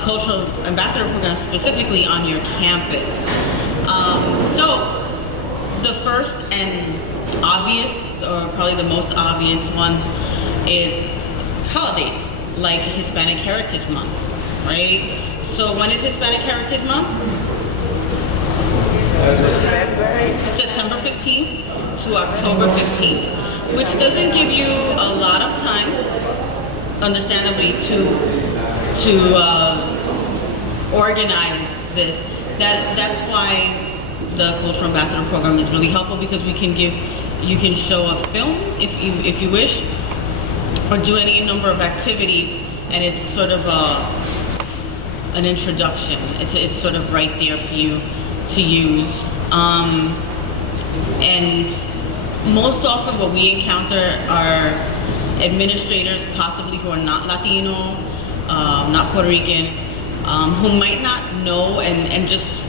the cultural ambassador program specifically on your campus. So the first and obvious, or probably the most obvious ones, is holidays like Hispanic Heritage Month, right? So when is Hispanic Heritage Month? September 15th to October 15th, which doesn't give you a lot of time, understandably, to organize this. That's why the Cultural Ambassador Program is really helpful, because you can show a film if you wish, or do any number of activities, and it's sort of an introduction. It's sort of right there for you to use. And most often what we encounter are administrators, possibly who are not Latino, not Puerto Rican, who might not know and just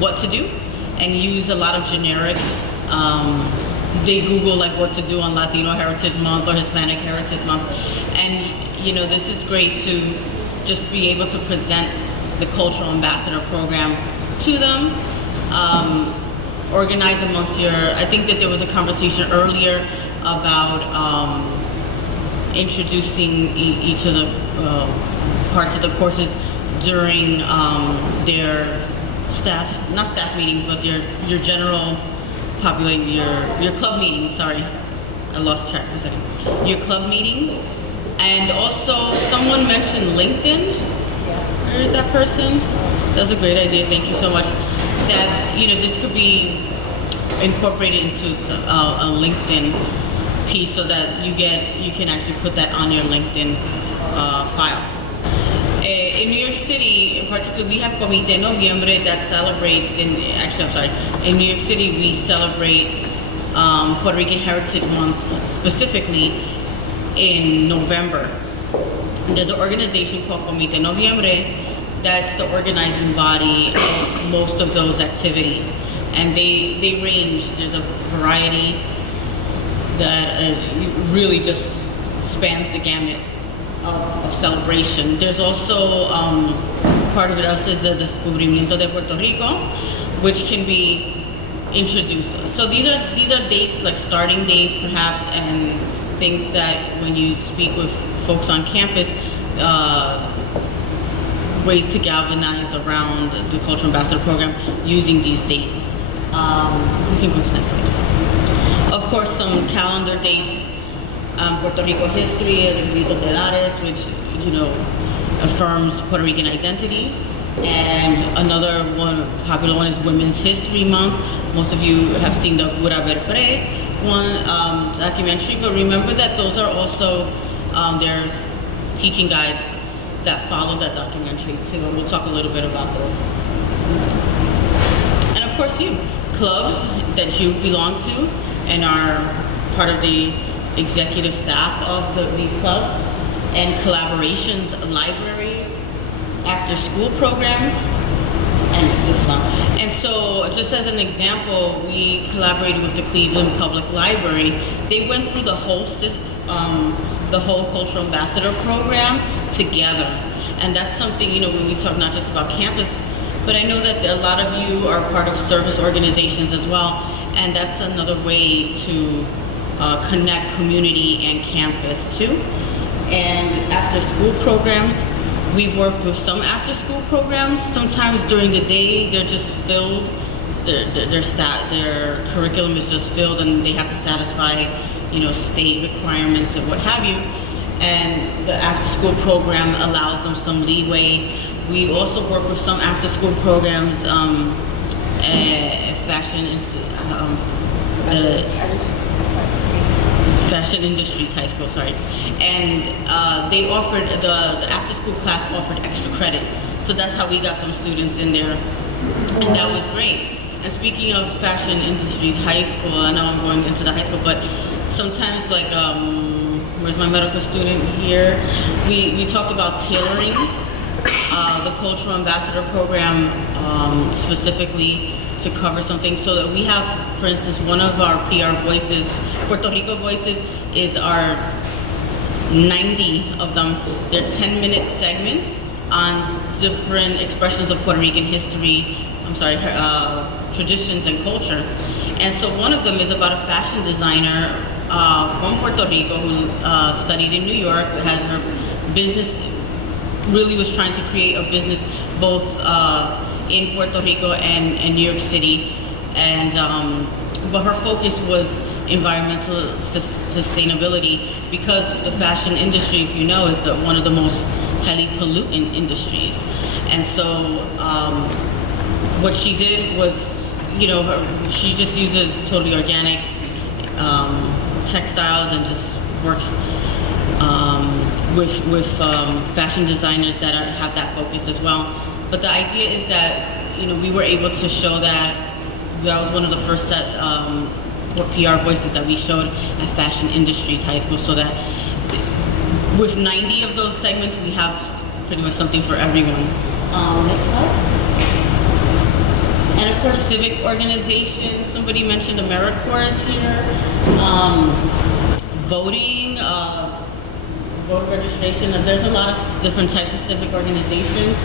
what to do, and use a lot of generic, they Google like what to do on Latino Heritage Month or Hispanic Heritage Month. And this is great to just be able to present the Cultural Ambassador Program to them. Organize amongst I think that there was a conversation earlier about introducing each of the parts of the courses during their not staff meetings, but your general population, your club meetings, sorry. I lost track for a second. Your club meetings. And also someone mentioned LinkedIn. Where is that person? That was a great idea, thank you so much. That this could be incorporated into a LinkedIn piece, so that you can actually put that on your LinkedIn file. In New York City, in particular, we have Comité Noviembre that celebrates. In New York City we celebrate Puerto Rican Heritage Month specifically in November. And there's an organization called Comité Noviembre that's the organizing body of most of those activities. And they range, there's a variety that really just spans the gamut of celebration. There's also, part of it also is the Descubrimiento de Puerto Rico, which can be introduced. So these are dates, like starting days perhaps, and things that when you speak with folks on campus, ways to galvanize around the Cultural Ambassador Program using these dates. We can go to the next slide. Of course, some calendar dates, Puerto Rico history, El Grito de Lares, which affirms Puerto Rican identity. And another one, popular one, is Women's History Month. Most of you have seen the Gura Verpre one documentary, but remember that those are also, there's teaching guides that follow that documentary too, and we'll talk a little bit about those. And of course clubs that you belong to and are part of the executive staff of these clubs, and collaborations, libraries, after school programs, and it's just fun. And so just as an example, we collaborated with the Cleveland Public Library. They went through the whole Cultural Ambassador Program together. And that's something, when we talk not just about campus, but I know that a lot of you are part of service organizations as well, and that's another way to connect community and campus too. And after school programs, we've worked with some after school programs. Sometimes during the day, they're just filled, their curriculum is just filled, and they have to satisfy state requirements and what have you. And the after school program allows them some leeway. We also work with some after school programs, Fashion Industries High School, sorry. And they offered, the after school class offered extra credit. So that's how we got some students in there. And that was great. And speaking of Fashion Industries High School, I know I'm going into the high school, but sometimes like, where's my medical student here? We talked about tailoring the Cultural Ambassador Program specifically to cover something, so that we have, for instance, one of our PR voices, Puerto Rico voices, is our 90 of them. They're 10-minute segments on different expressions of Puerto Rican history, traditions and culture. And so one of them is about a fashion designer from Puerto Rico who studied in New York, had her business, really was trying to create a business both in Puerto Rico and New York City. And but her focus was environmental sustainability, because the fashion industry, if you know, is one of the most highly pollutant industries. And so what she did was, she just uses totally organic textiles and just works with fashion designers that have that focus as well. But the idea is that we were able to show that was one of the first set PR voices that we showed at Fashion Industries High School, so that with 90 of those segments, we have pretty much something for everyone. Next slide. And of course, civic organizations. Somebody mentioned AmeriCorps here. Voting, voter registration. There's a lot of different types of civic organizations.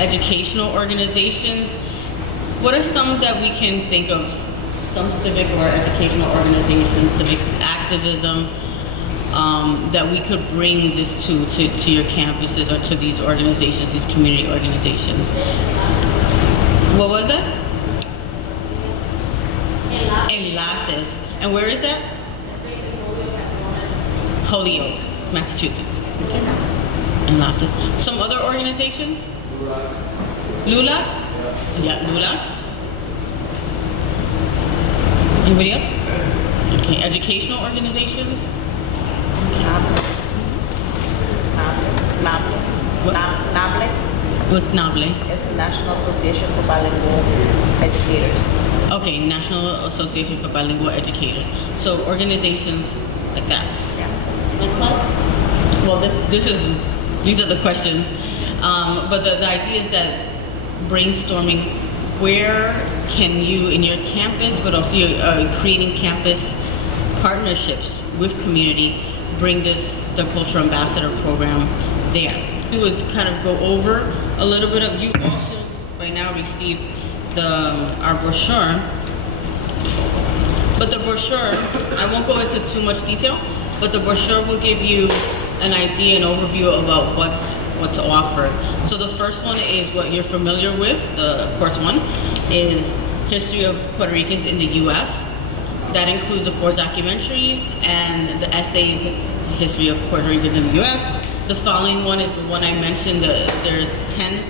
Educational organizations. What are some that we can think of? Some civic or educational organizations, civic activism, that we could bring this to your campuses or to these organizations, these community organizations. What was that? Enlaces. And where is that? Holyoke, Massachusetts. Okay. Enlaces. Some other organizations? LULAC? Yeah, LULAC. Anybody else? Okay, educational organizations? NABLE. What's NABLE? It's the National Association for Bilingual Educators. Okay, National Association for Bilingual Educators. So organizations like that. Yeah. Next slide. Well, these are the questions. But the idea is that brainstorming, where can you in your campus, but also you're creating campus partnerships with community, bring the Culture Ambassador program there. It was kind of go over a little bit of, you also by now received our brochure. But the brochure, I won't go into too much detail, but the brochure will give you an idea, an overview about what's offered. So the first one is what you're familiar with. The course one is History of Puerto Ricans in the U.S. That includes the 4 documentaries and the essays, History of Puerto Ricans in the U.S. The following one is the one I mentioned. There's 10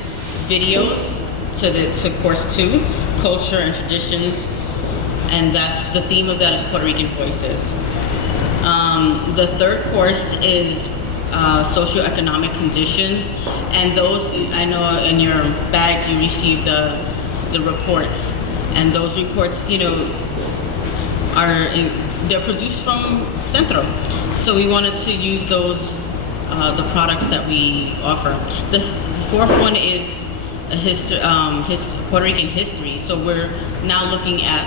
videos to course 2, Culture and Traditions, and that's the theme of that is Puerto Rican Voices. The third course is socio-economic conditions, and those, I know in your bags you received the reports, and those reports, they're produced from Centro, so we wanted to use those, the products that we offer. The fourth one is Puerto Rican history, so we're now looking at,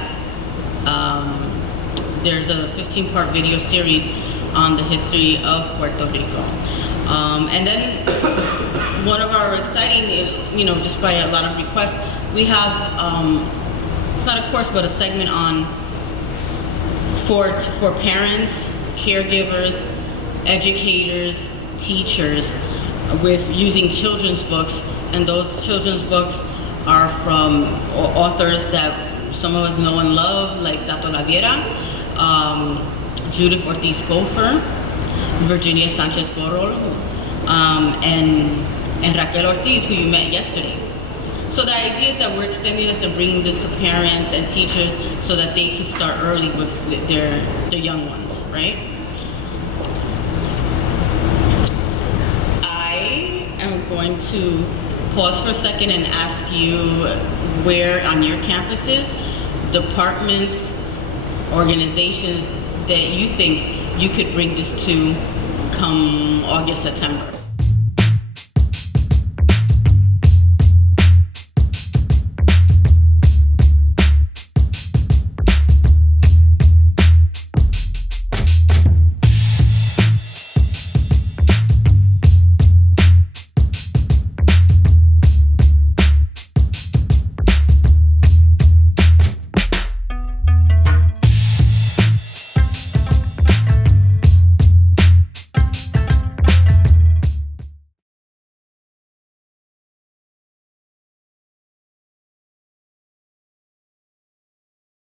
there's a 15-part video series on the history of Puerto Rico. And then one of our exciting, just by a lot of requests, we have, it's not a course, but a segment on for parents, caregivers, educators, teachers, with using children's books, and those children's books are from authors that some of us know and love, like Tato Laviera, Judith Ortiz Gopher, Virginia Sanchez Gorol, and Raquel Ortiz, who you met yesterday. So the idea is that we're extending this and bringing this to parents and teachers so that they can start early with their young ones, right? I am going to pause for a second and ask you where on your campuses, departments, organizations that you think you could bring this to come August, September.